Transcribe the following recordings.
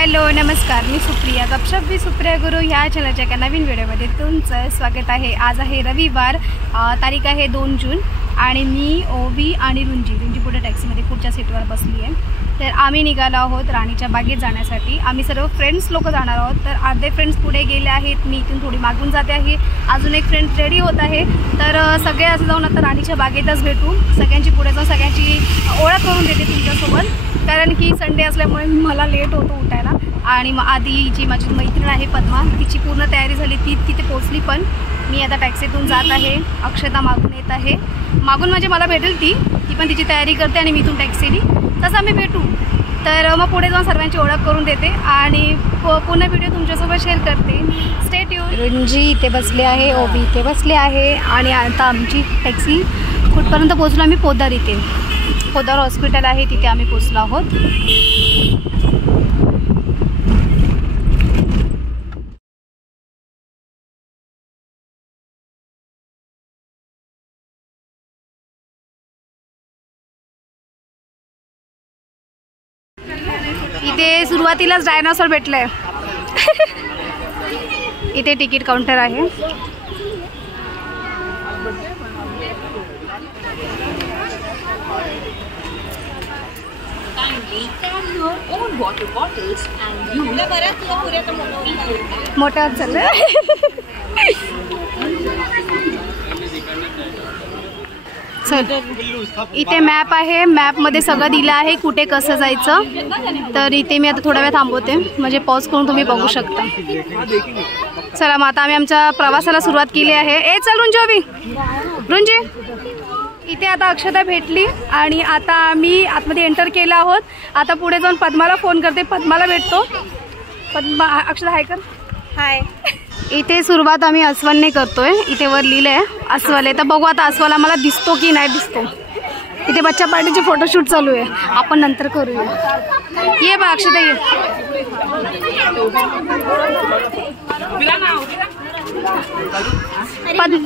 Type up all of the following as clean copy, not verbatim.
Hello नमस्कार, मी सुप्रिया गपशप मी सुप्रिया गुरु ह्या चॅनलच्या एका नवीन व्हिडिओमध्ये तुमचं स्वागत आहे। आज आहे रविवार, तारीख आहे 2 जून आणि मी ओवी आणि रुंजी पुढे टॅक्सीमध्ये पुढच्या सीटवर बसली आहे। तर आम्ही निघालो आहोत राणीच्या बागेत जाण्यासाठी। आम्ही सर्व फ्रेंड्स लोक जाणार आहोत। तर अर्धे फ्रेंड्स पुढे गेले आहेत, मी इथून थोडी मागून जाते आहे, अजून एक फ्रेंड रेडी होत आहे। तर सगळे असं जाऊन आता राणीच्या बागेतच भेटू, सगळ्यांची पुढे जाऊन सगळ्यांची ओळख करून देते तुमच्यासोबत, कारण की संडे असल्यामुळे मला लेट होतो उठायला। आणि आधी जी माझी मैत्रीण आहे पद्मा, तिची पूर्ण तयारी झाली, ती तिथे पोहोचली, पण मी आता टॅक्सीतून जात आहे। अक्षता मागून येत आहे, मागून म्हणजे मला भेटेल ती पण तिची तयारी करते आणि मी इथून टॅक्सीनी तसं आम्ही भेटू। तर मग पुढे जाऊन सर्वांची ओळख करून देते आणि पुन्हा व्हिडिओ तुमच्यासोबत शेअर करते। Stay tune. रुंजी इथे बसले आहे, ओबी इथे बसले आहे आणि आता आमची टॅक्सी कुठपर्यंत पोहोचलो आम्ही? पोदार इथे, पोदार हॉस्पिटल आहे तिथे आम्ही पोहोचलो आहोत। इथे सुरुवातीलाच डायनासोर भेटलाय। इथे तिकीट काउंटर आहे। मोठा चाललं। इथे मॅप आहे, मॅपमध्ये सगळं दिलं आहे कुठे कसं जायचं। तर इथे मी आता थोडा वेळ थांबवते, म्हणजे पॉज करून तुम्ही बघू शकता। चला मग आता आम्ही आमच्या प्रवासाला सुरुवात केली आहे। ए चल रुंजी, इथे आता अक्षता भेटली आणि आता आम्ही आतमध्ये एंटर केला आहोत। आता पुढे जाऊन पद्माला फोन करते, पद्माला भेटतो। पद्मा, अक्षता हाय कर। हाय। इथे सुरुवात आम्ही अस्वलने करतोय, इथे वर लिहिलंय अस्वल आहे, तर बघू आता अस्वल आम्हाला दिसतो की नाही दिसतो। इथे बच्चा पार्टीचे फोटोशूट चालू आहे, आपण नंतर करूया। ये बा अक्षता ये।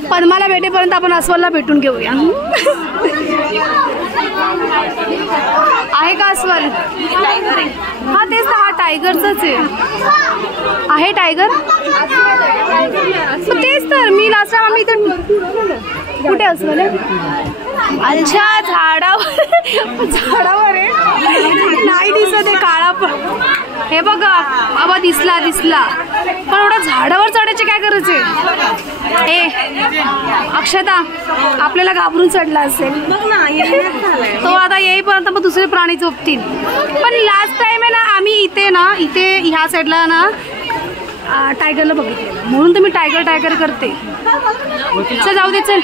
पद्माला भेटेपर्यंत आपण अस्वलला भेटून घेऊया। आहे का अस्वल? हा तेच, हा टायगरच आहे टायगर। तेच तर मी लास्ट टाइम आम्ही इथे कुठे अस्वल आहे? अच्छा झाडावर आहे, नाही दिसत आहे काळा। पण हे बघा बाबा, दिसला पण एवढा झाडावर चढायचे काय करायचे? ए अक्षता, आपल्याला घाबरून चढला असेल तो, आता येईपर्यंत मग दुसरे प्राणी झोपतील। पण लास्ट टाइम आहे ना आम्ही इथे ह्या साईडला ना टायगरला बघितलेलं, म्हणून तर मी टायगर करते। चल जाऊ दे, चल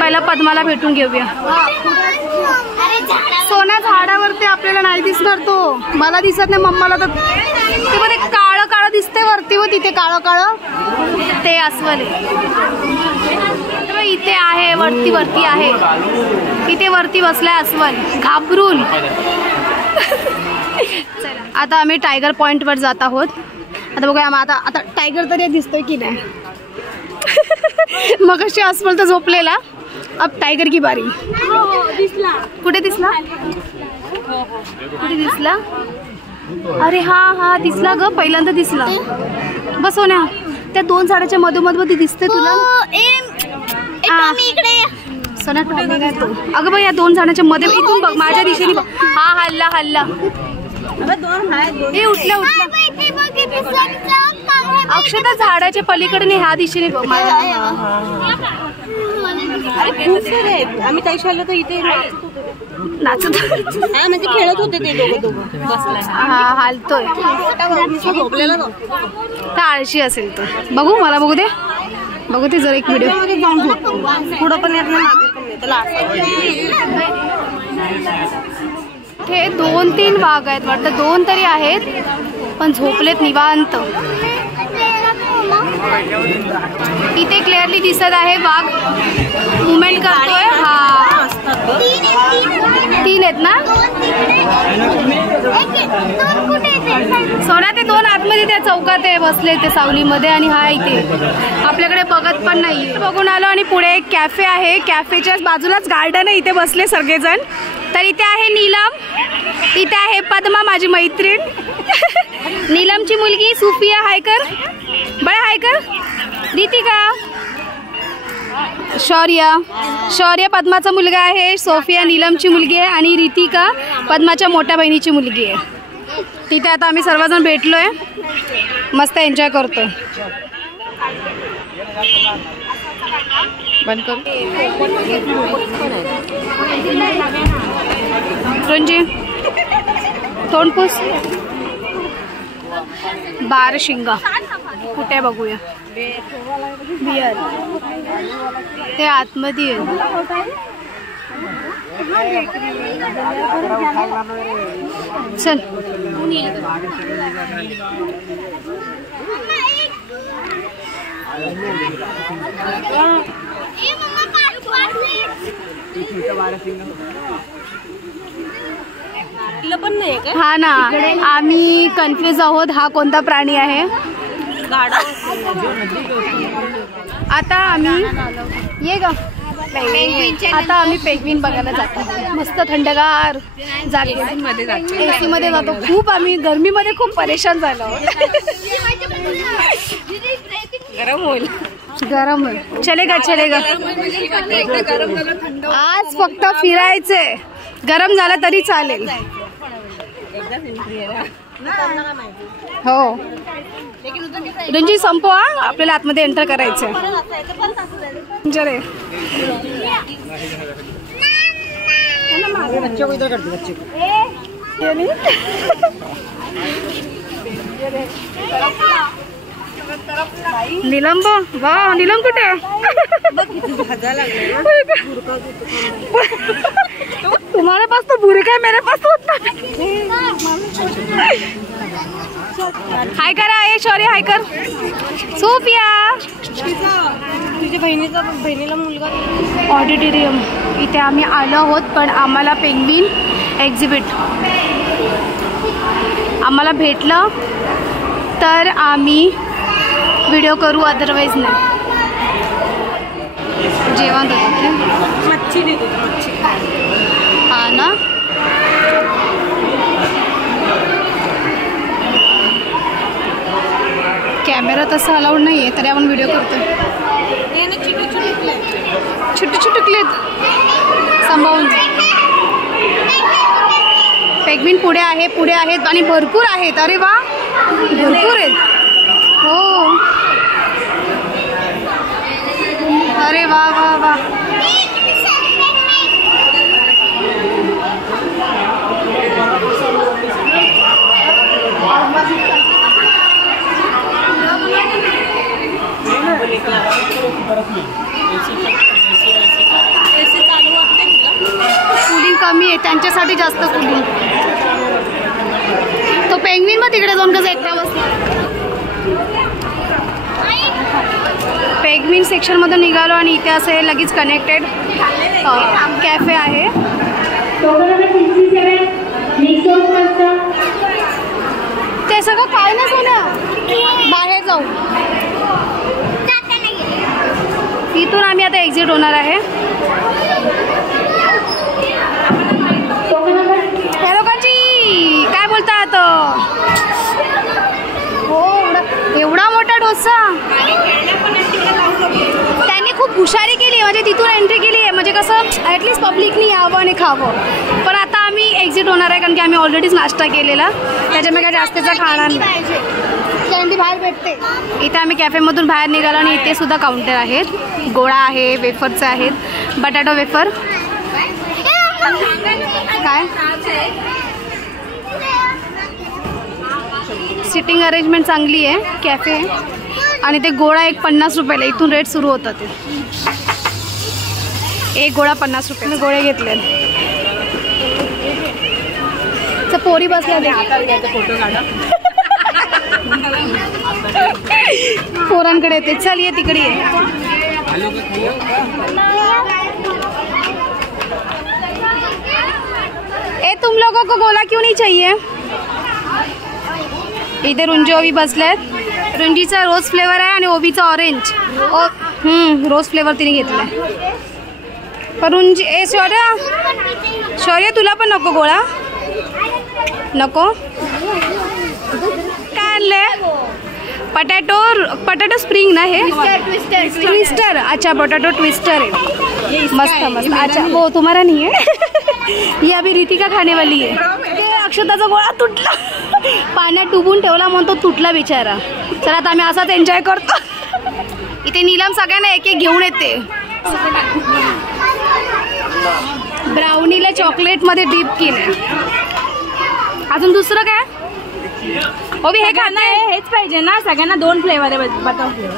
पहिला पद्माला भेटून घेऊया। सोन्या झाडावरती आपल्याला नाही दिसणार तो, मला दिसत नाही, मम्माला तर ते मध्ये काळं दिसते वरती, व तिथे काळं ते अस्वल आहे। इथे आहे वरती आहे, इथे वरती बसलाय अस्वल घाबरून। चला आता आम्ही टायगर पॉइंट वर जात आहोत। आता बघूया आता टायगर तरी दिसतोय की नाही। मग अशी अस्वल तर झोपलेला, अब टायगर की बारी। कुठे दिसला? अरे हा दिसला ग, पहिल्यांदा दिसला। बस हो ना, त्या 2 झाडाच्या मधोमध दिसते तुला? सोना टॉमी काय तो? अगं बाई या 2 झाडाच्या मध्ये, इथून बघ माझ्या दिशेने बघ। हा हल्ला हे उठला। अक्षता झाडाच्या पलीकडे ह्या दिशेने बघ माझ्या। आम्ही ताईशाला तर इथे नाचत म्हणजे खेळत होते ते दोघं हालतोय, तर आळशी असेल तर बघू, मला बघू दे जर एक व्हिडिओ पुढं पण येत नाही। हे 2-3 वाघ आहेत वाटतं, 2 तरी आहेत, पण झोपलेत निवांत। इथे क्लिअरली दिसत आहे वाघ मुवमेंट करतोय। हा 3 आहेत ना सोना? ते 2 आतमध्ये त्या चौकात आहे बसले, ते सावलीमध्ये, आणि हा इथे आपल्याकडे बघत पण नाही। बघून आलो आणि पुढे एक कॅफे आहे, कॅफेच्या बाजूलाच गार्डन आहे, इथे बसले सगळेजण। तर इथे आहे नीलम, इथे आहे पद्मा माझी मैत्रीण। नीलम मुलगी सुफिया हाय कर, बड़ा हाय कर. रितिका, शौर्य पद्माचा मुलगा आहे, सोफिया नीलमची मुलगी आहे आणि रितिका पद्माच्या मोठ्या बहिणीची मुलगी आहे. तिथे आता आम्ही सर्वजण भेटलोय, मस्त एन्जॉय करतोय. बंद कर रुंजी, तोंड पुस. बारशिंगा कुठे बघूया. बियर ते आतमध्ये आहे. चल हा ना, आम्ही कन्फ्यूज आहोत हा कोणता प्राणी आहे. आता आम्ही ये ग, आता आम्ही पेंग्विन बघायला जातो. मस्त थंडगार जागेमध्ये AC मध्ये जातो. खूप आम्ही गरमीमध्ये खूप परेशान झालो. गरम होईल. चलेगा. आज फक्त फिरायचे, गरम झालं तरी चालेल. हो रुंजी संपवा, आपल्याला आतमध्ये एंटर करायचंय. जरे नीलम, वाह नीलम कुठे. तुम्हारे पास तो बुरका है, मेरे पास तो उतना. हाय करा. शौर्य हाय कर. सोफिया, तुझ्या बहिणीला मुलगा. ऑडिटोरियम इथे आम्ही आलो आहोत, पण आम्हाला पेंग्विन एक्झिबिट आम्हाला भेटलं तर आम्ही व्हिडिओ करू, अदरवाईज नाही. जेवण देतो, मच्छी देतो. हा ना, कॅमेरा तसा अलाउड नाही आहे तरी आपण व्हिडिओ करतो. छोटे क्लिप सांभाळून. पेंग्विन पुढे आहेत आणि भरपूर आहेत. अरे वा, भरपूर आहेत. हो, अरे वा. कूलिंग कमी आहे, त्यांच्यासाठी जास्त कूलिंग. तो पेंग्विन मग तिकडे जाऊन कसं एकटा बसला. पेंग्विन सेक्शन मधून निघालो आणि इथे असं हे लगेच कनेक्टेड कॅफे आहे. ते सगळं काय नसो ना, बाहेर जाऊ. इथून आम्ही आता एक्झिट होणार आहे. लोकांची काय बोलतात. हो, एवढा मोठा डोसा. त्यांनी खूप हुशारी केली, म्हणजे तिथून एंट्री केली आहे, म्हणजे कसं ॲटलिस्ट पब्लिकनी यावं आणि खावं. पण आता आम्ही एक्झिट होणार आहे, कारण की आम्ही ऑलरेडीच नाश्ता केलेला, त्याच्यामुळे काय जास्तीचा खाणार नाही. कॅन्डी बाहेर भेटते. इथे आम्ही कॅफेमधून बाहेर निघालो आणि इथे सुद्धा काउंटर आहेत. गोळा आहे, वेफरचे आहेत, बटाटो वेफर. काय सिटिंग अरेंजमेंट चांगली आहे, कॅफे. आणि ते गोळा एक 50 रुपयाला, इथून रेट सुरू होतात. ते एक गोळा 50 रुपये. गोळे घेतले. पोरी बसल्या, फोटो काढा. पोरांकडे येते. चल ये तिकडे ये. ए तुम लोगों को गोला क्यों नहीं चाहिए. इथे रुंजी ओवी बसल्यात. रुंजीचा रोज फ्लेवर आहे आणि ओवीचा ऑरेंज. रोज फ्लेवर तिने घेतलाय. पण रुंजी ए शौर्य तुला पण नको गोळा. नको काय आणलंय. पटॅटो स्प्रिंग ना हे ट्विस्टर. अच्छा पोटॅटो ट्विस्टर है, मस्त मस्त. अच्छा वो तुम्हारा नहीं है. ये अभी रितिका खाने वाली है. अक्षताचा गोळा तुटला, पाण्यात डुबून ठेवला म्हणून तो तुटला बिचारा. चला आता आम्ही असाच एन्जॉय करतो. इथे नीलम सगळ्यांना एक एक घेऊन येते. ब्राउनीला चॉकलेट मध्ये डीप केलंय. अजून दुसरं काय ओबी हे खाणं आहे, हेच पाहिजे ना सगळ्यांना. 2 फ्लेवर आहे, बटर फ्लेवर.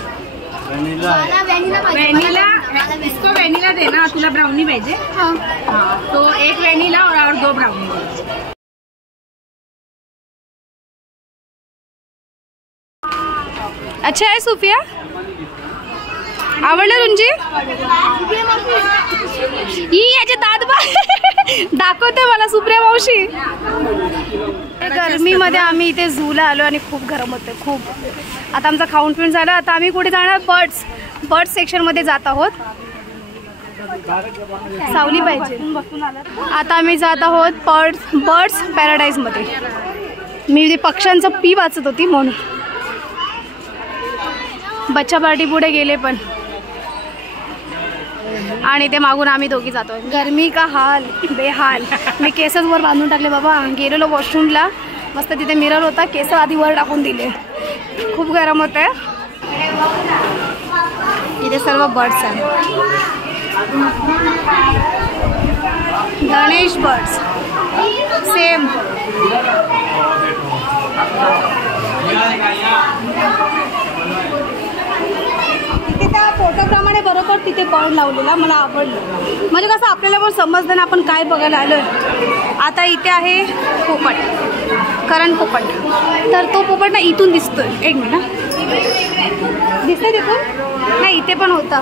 वेनिला दे ना. तुला ब्राउनी पाहिजे? हाँ तो 1 वेनिला और 2 ब्राउनी. अच्छा आहे सुफिया, आवडलं रुंजी? ही याचे दात दाखवते मला सुप्रिया मावशी. गरमीमध्ये आम्ही इथे झूला आलो आणि खूप गरम होते खूप. आता आमचा खाऊन पिऊन झालं. आता आम्ही कुठे जाणार? बर्ड्स सेक्शनमध्ये जात आहोत. सावली पाहिजे. आता आम्ही जात आहोत बर्ड्स पॅराडाईजमध्ये. मी ते पक्ष्यांचं पी वाचत होती म्हणून. बच्चा पार्टी पुढे गेले पण, आणि ते मागून आम्ही दोघी जातो. गरमी का हाल बेहाल. मी केसच वर बांधून टाकले बाबा. गेलेलो वॉशरूमला, मस्त तिथे मिरर होता, केस आधी वर टाकून दिले. खूप गरम होत आहे. इथे सर्व बर्ड्स आहेत. Ganesh birds same. तिथे त्या फोटोप्रमाणे बरोबर तिथे बर्ड लावलेला मला आवडलं. म्हणजे कसं आपल्याला पण समजतं ना आपण काय बघायला आलोय. आता इथे आहे पोपट, करण पोपट. तर तो पोपट ना इथून दिसतोय. 1 मिनिट दिसतोय तिथून? नाही इथे पण होता.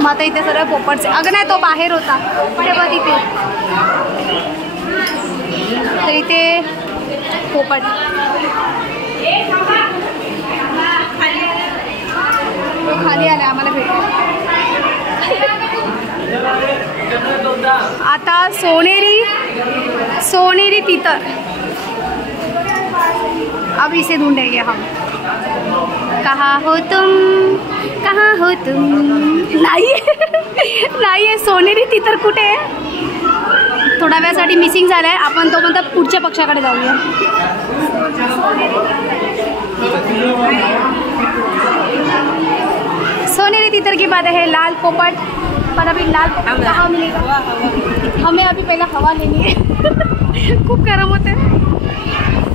मग आता इथे सर्व पोपटचे. अगं नाही तो बाहेर होता तेव्हा तिथे. तर इथे पोपट. खाली आले आम्हाला भेटायला. आता सोनेरी तीतर. अब इसे ढूंढेंगे हम. कहाँ हो तुम. नाही सोनेरी तीतर कुठे आहे? थोड्या वेळासाठी मिसिंग झालाय. आपण तोपर्यंत पुढच्या पक्षाकडे जाऊया. सोनेरी तीतर की बात है. लाल पोपट. पर अभी लाल पोपट कहाँ मिलेगा? हमें अभी पहला हवा लेनी है. खूप गरम होते.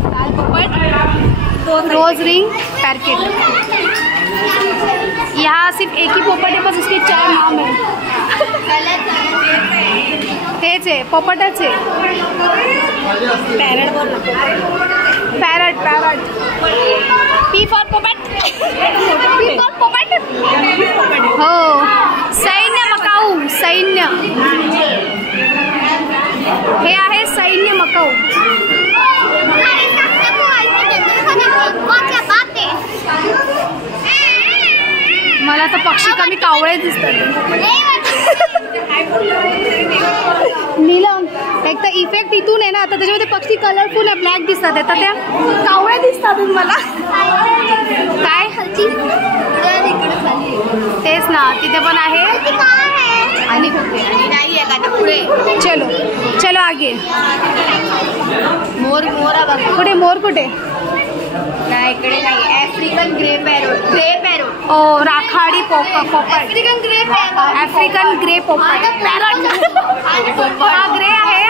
लाल पोपट, रोज रिंग, पैरकेट. यहाँ सिर्फ एक ही पोपट है, बस उसके 4 नाम है. तेच आहे पोपटच आहे. पॅरट. पी फॉर पोपट. हो. सैन्य मकाऊ. सैन्य. हे आहे सैन्य मकाऊ. मला तर पक्षी कमी कावळे दिसतात. नीलम एक तर इफेक्ट इथून आहे ना, आता त्याच्यामध्ये पक्षी कलरफुल आहे, ब्लॅक दिसतात. तर त्या कावळे दिसतात मला. काय तेच ना तिथे पण आहे. आणि नाही आहे का पुढे. चलो आगे. मोर कुठे? मोर कुठे? नाही इकडे नाही. African grey parrot. ओ राखाडी पोपट. आफ्रिकन ग्रे पोपट. पॅरट. हा ग्रे आहे.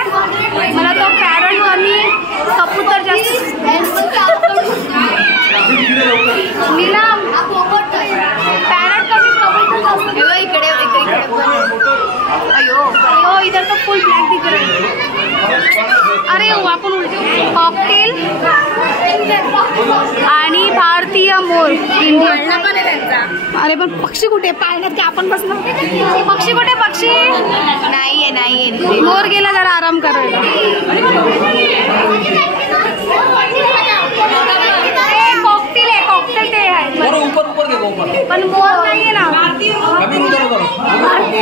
मला तो पॅरट आणि कबूतर जास्त. नीलम पॅरट कमी कबूतर जास्त. इकडे अयो इधर तो फुल ब्लॅक दिख रहा है. अरे आपण उलटे. कॉकटेल आणि भारतीय मोर. इंडिया पण आहे त्यांचा. अरे पण पक्षी कुठे? पाळण्यात की आपण बसलो. पक्षी कुठे? पक्षी नाहीये. मोर गेला जरा आराम करायला. कॉकटेल आहे. कॉकटेल ते आहे पण मोर नाहीये ना. भारतीय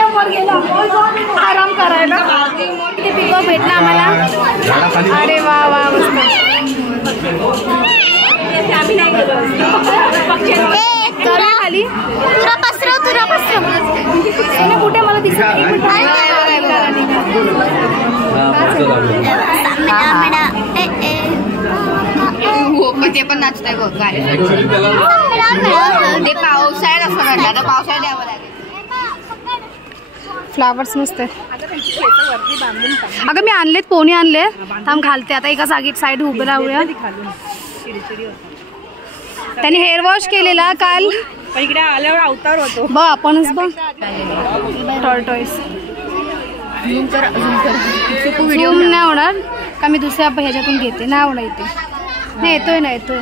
मोर गेला आराम करायला. ते पिकअप भेटला आम्हाला. अरे वा मस्त. खाली कुठे मला दिसत ते पण नाचतंय बघ काय ते पावसाळ्यात असं घडलं तर पावसाळ्यात द्यावं लागेल. फ्लावर्स मस्त आहे. अगं मी आणलेत पोणी आणले थांब घालते आता एका साईड उभे राहूया. त्याने हेअर वॉश केलेला काल इकडे आल्यावर अवतार होतो बघ आपणच बघ टॉर्टॉइस व्हिडिओ नाही होणार का मी दुसऱ्या ह्याच्यातून घेते नाही होणार इथे नाही येतोय ना येतोय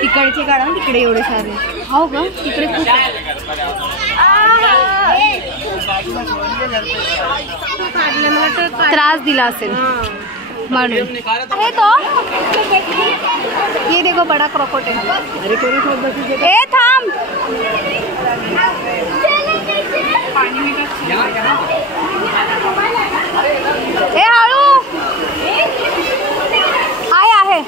तिकडचे काढा तिकडे एवढे सारे हो का तिकडे खूप त्रास दिला असेल म्हणून आहे तो ये देखो बडा क्रॉकोट है. ए थांब ए हळू आहे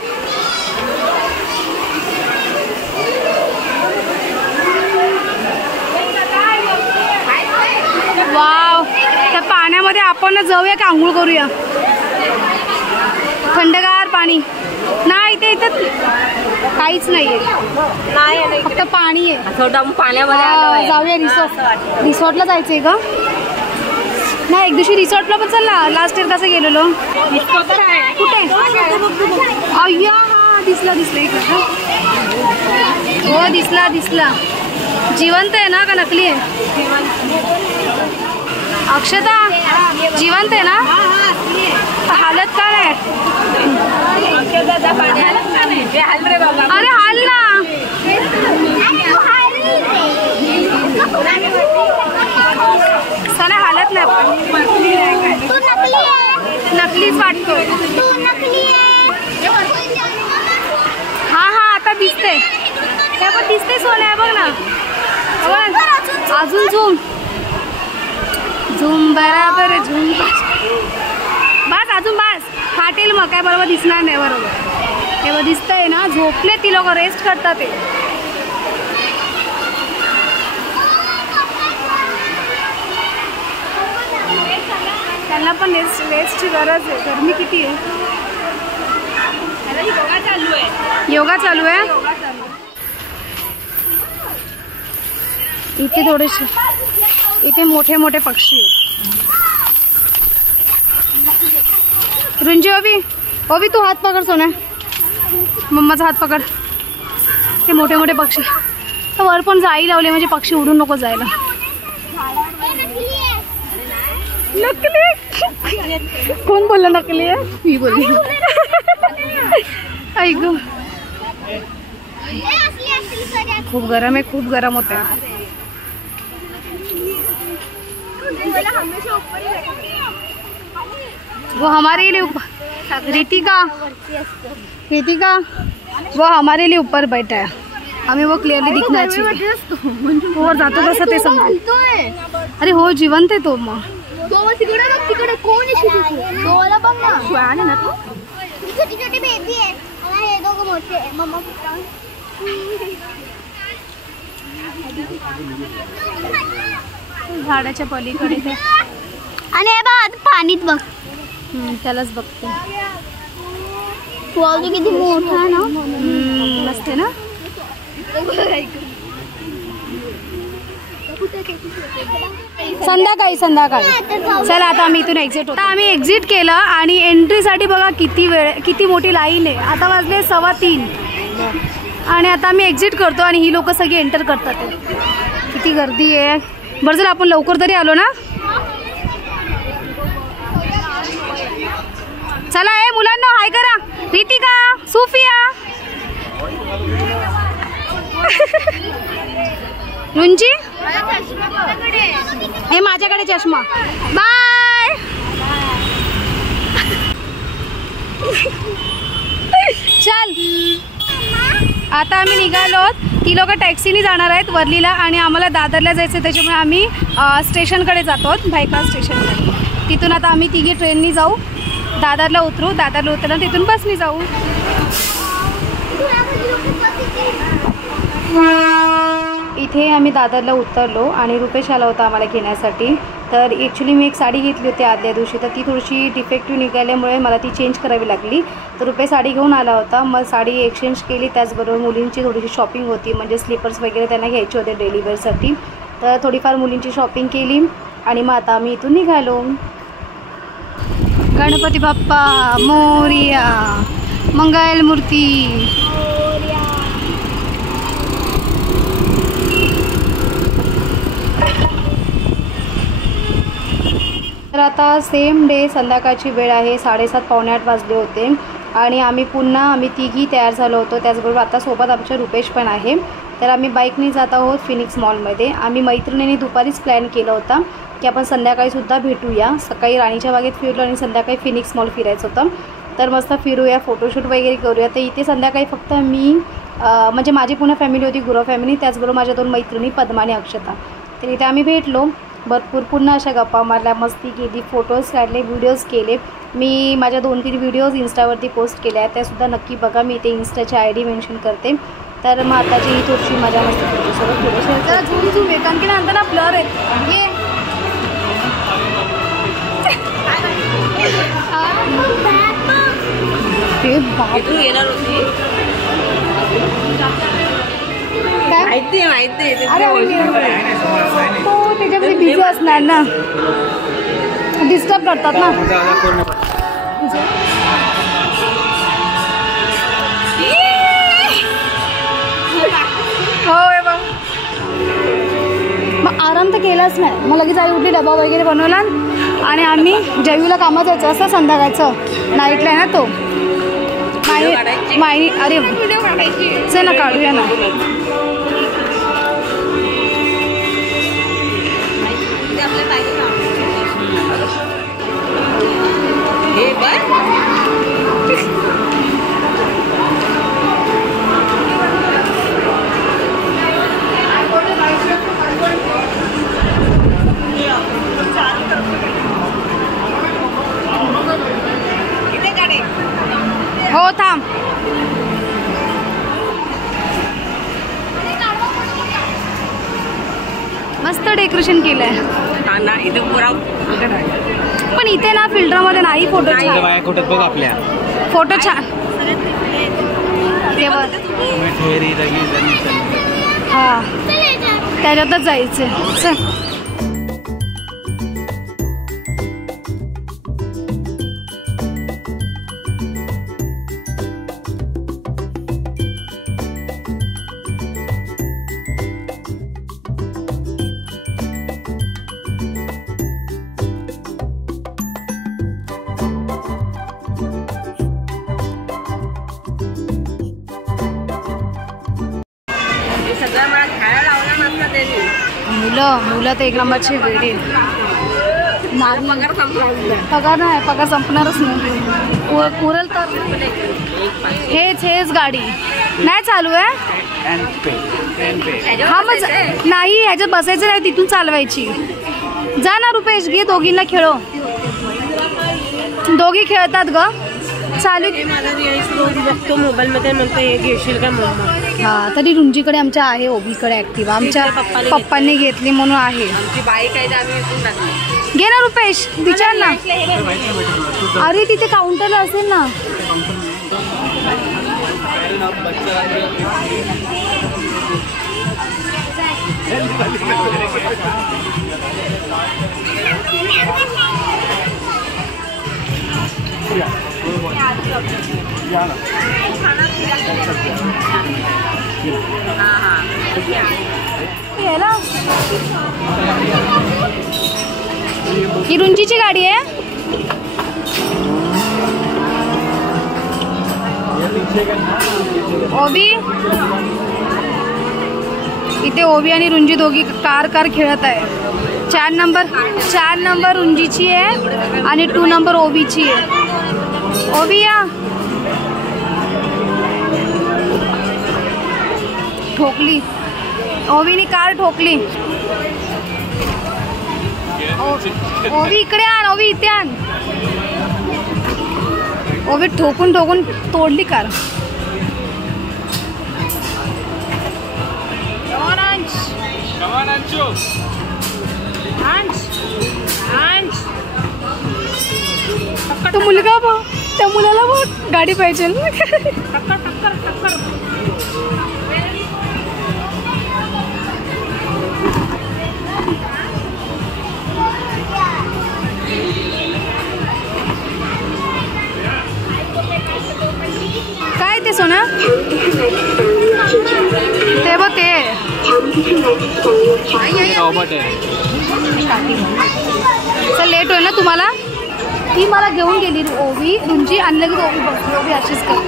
वाव त्या पाण्यामध्ये आपण जाऊया का आंघोळ करूया. थंडगार पाणी नाही इथे काहीच नाहीये फक्त पाणी आहे. पाण्यामध्ये जाऊया रिसॉर्टला जायचंय का नाही एक दिवशी रिसॉर्टला पण चल ना. लास्ट इयर कसं गेलेलो कुठे अय्या हा दिसला इकडे हो दिसला जिवंत आहे ना का नकली आहे. अक्षता जिवंत आहे ना हालत का नाही अरे हाल ना सना हालत नाही नकलीच वाटतो. हा आता दिसते हे पण दिसते सोन्या बघ ना अजून झूम बराबर झूम बस अजून बस फाटेल मग काय बरोबर दिसणार नाही. बरोबर तेव्हा दिसतंय ना झोपले ती लोक रेस्ट करतात ते त्यांना पण रेस्टची गरज आहे. गरमी किती आहे. योगा चालू आहे इथे थोडेसे इथे मोठे पक्षी आहेत. रुंजी ओवी तू हात पकड सोना मम्माचा हात पकड. ते मोठे पक्षी तर वर पण जाई लावले म्हणजे पक्षी उडून नको जायला. नकली कोण बोलला नकली आहे मी बोलली ऐक खूप गरम होत आहे. वो हमारे लिए ऊपर रितिका वो हमारे लिए ऊपर बैठा है. हमें वो क्लियरली दिखना चाहिए. वर जातो कसं ते समजू. अरे हो जिवंत आहे तो. मग तिकडे कोण ना तू छोटी बेबी आहे. हे दोघं मोठे मम्मा झाडाच्या पलीकडे ते आणि हे बघ पाणीत बघ त्यालाच बघते. किती मोठा आहे ना मस्त आहे ना. संध्याकाळी चला आता आम्ही इथून एक्झिट होतो. आम्ही एक्झिट केलं आणि एंट्रीसाठी बघा किती मोठी लाईन आहे. आता वाजले 3:15 आणि आता आम्ही एक्झिट करतो आणि ही लोक सगळी एंटर करतात. किती गर्दी आहे. बरं चला आपण लवकर तरी आलो ना. चला ए मुलांना हाय करा. रितिका सुफिया रुंजी हे माझ्याकडे चष्मा बाय. चल आता आम्ही निघालो. ती लोक टॅक्सीने जाणार आहेत वर्लीला आणि आम्हाला दादरला जायचं त्याच्यामुळे आम्ही स्टेशनकडे जातो भायखळा स्टेशनकडे. तिथून आता आम्ही तिघी ट्रेननी जाऊ. दादरला उतरू. दादरला उतरलं तिथून बसनी जाऊ. इथे आम्ही दादरला उतरलो आणि रुपेश आला होता आम्हाला घेण्यासाठी. तर ॲक्च्युली मी एक साडी घेतली होती आदल्या दिवशी, तर ती थोडीशी डिफेक्टिव्ह निघाल्यामुळे मला ती चेंज करावी लागली. तर रुपेश साडी घेऊन आला होता, मग साडी एक्सचेंज केली. त्याचबरोबर मुलींची थोडीशी शॉपिंग होती, म्हणजे स्लीपर्स वगैरे त्यांना घ्यायचे होते डेली वेअरसाठी. तर थोडीफार मुलींची शॉपिंग केली आणि मग आता आम्ही इथून निघालो. गणपती बाप्पा मोरया, मंगल मूर्ती. तर आता सेम डे संध्याकाळची वेळ आहे, 7:30 पावणे 8 वाजले होते आणि आम्ही तिघी तयार झालो होतो. त्याचबरोबर आता सोबत आमच्या रुपेश पण आहे. तर आम्ही बाईकने जात आहोत फिनिक्स मॉलमध्ये. आम्ही मैत्रिणींनी दुपारीच प्लॅन केला होता की आपण संध्याकाळीसुद्धा भेटूया. सकाळी राणीच्या बागेत फिरलो आणि संध्याकाळी फिनिक्स मॉल फिरायचं होतं. तर मस्त फिरूया, फोटोशूट वगैरे करूया. तर इथे संध्याकाळी फक्त मी म्हणजे माझी पूर्ण फॅमिली होती, गुरव फॅमिली, त्याचबरोबर माझ्या 2 मैत्रिणी पद्मा आणि अक्षता. तर इथे आम्ही भेटलो, भरपूर पुन्हा अशा गप्पा मारल्या, मस्ती केली, फोटोज काढले, व्हिडिओज केले. मी माझ्या 2-3 व्हिडिओज इन्स्टावरती पोस्ट केल्या आहेत, त्यासुद्धा नक्की बघा. मी इथे इन्स्टाची ID मेन्शन करते. तर मग आताची ही थोडीशी मजा मस्ती करते सोबत थोडेसे झूम आहे, कारण की नंतर ना ब्लर आहे. ये येणार होती, माहिती अरे तो त्याच्यामध्ये बिझी असणार ना, डिस्टर्ब करतात ना. हो मग आराम तर केलाच नाही. मग लगेच आई उठली, डबा वगैरे बनवला आणि आम्ही जयूला कामात जायचं असं संध्याकाळचं नाईटला आहे ना तो माई. अरे चल ना काढूया ना. हो थांब. मस्त डेकोरेशन केलंय पण इथे ना फिल्टरमध्ये नाही फोटो छान. आपल्या फोटो छान. हा त्याच्यातच जायचं. चल मुलं तर एक नंबरची वेळी. पगार नाही, पगार संपणारच नाही. उरल तर हेच गाडी नाही चालू आहे. हा मग नाही, ह्याच्यात बसायचं नाही, तिथून चालवायची. जा ना रुपेश, घे दोघींना खेळो. दोघी खेळतात ग. चालू बघतो मोबाईलमध्ये, म्हणतो हे घेशील का मम्मा. हा तरी रुंजीकडे आमच्या आहे, ओबीकडे ऍक्टिव्हा आमच्या पप्पांनी घेतली म्हणून आहे. घे ना रुपेश, विचार ना. अरे तिथे काउंटरला असेल ना. ही रुंजीची गाडी आहे. ओबी इथे ओबी आणि रुंजी दोघी कार खेळत आहे. 4 नंबर रुंजीची आहे आणि 2 नंबर ओबीची आहे. ओबी या ठोकली, ओबीने कार ठोकली. ओबी इकडे आण, ओबी इथे आण. ओबी ठोकून तोडली कार. ऑरेंज तो मुलगा बघ, त्या मुलाला बघ गाडी पाहिजे. काय ते सोना ते बघ ते चल लेट होईल ना तुम्हाला. ती मला घेऊन गेली ओवी रुंजी आणि लगेच ओवी बघ. ओवी अशीच कर.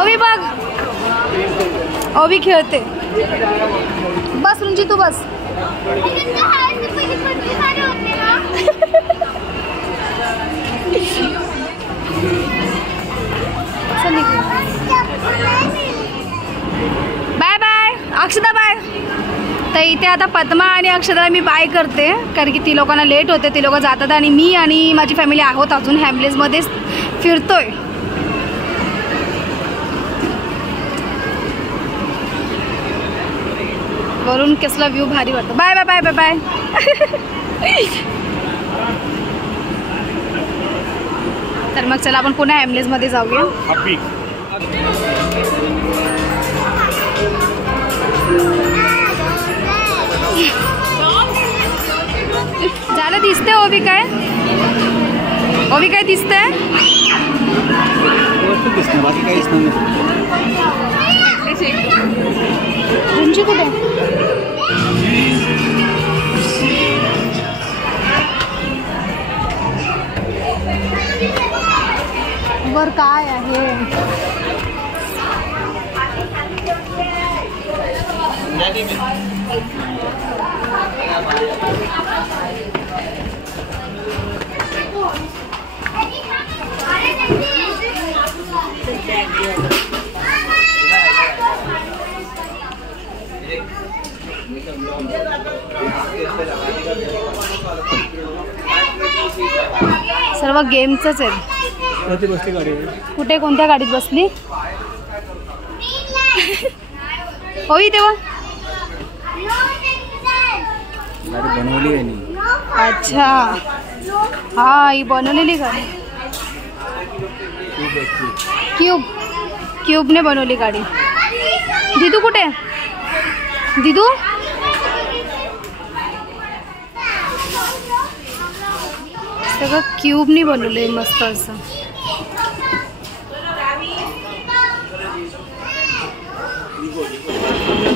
ओवी बघ, ओवी खेळते. बस रुंजी तू बस. बाय बाय अक्षदा बाय. तर इथे आता पद्मा आणि अक्षदाला मी बाय करते कारण की ती लोकांना लेट होते. ती लोक जातात आणि मी आणि माझी फॅमिली आहोत अजून हॅम्बलेसमध्येच फिरतोय. वरून कसला व्ह्यू भारी वाटतो. Bye bye bye bye bye. तर मग चला आपण पुन्हा हॅम्बलेसमध्ये जाऊया. झालं दिसते ओवी काय? ओवी काय दिसतंय? रुंजी कुठे? वर काय आहे? सर्व गेमचंच आहे. कुठे कोणत्या गाडीत बसली? होई तेव्हा बनवली आहे. अच्छा हा ही बनवलेली गाडी. क्यूबने बनवली गाडी. दिदू कुठे? दिदू सगळं क्यूबने बनवलंय मस्त असं.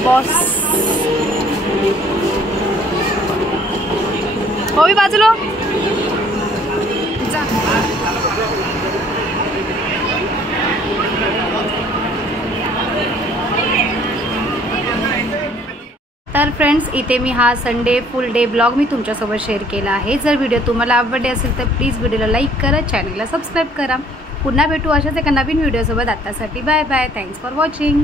बॉस होई बाजूला जा. तर फ्रेंड्स इथे मी हा संडे फुल डे ब्लॉग मी तुमच्यासोबत शेअर केला आहे. जर व्हिडिओ तुम्हाला आवडले असेल तर प्लीज व्हिडिओला लाईक करा, चॅनलला सबस्क्राईब करा. पुन्हा भेटू अशाच एका नवीन व्हिडिओसोबत. आतासाठी bye bye. Thanks for watching.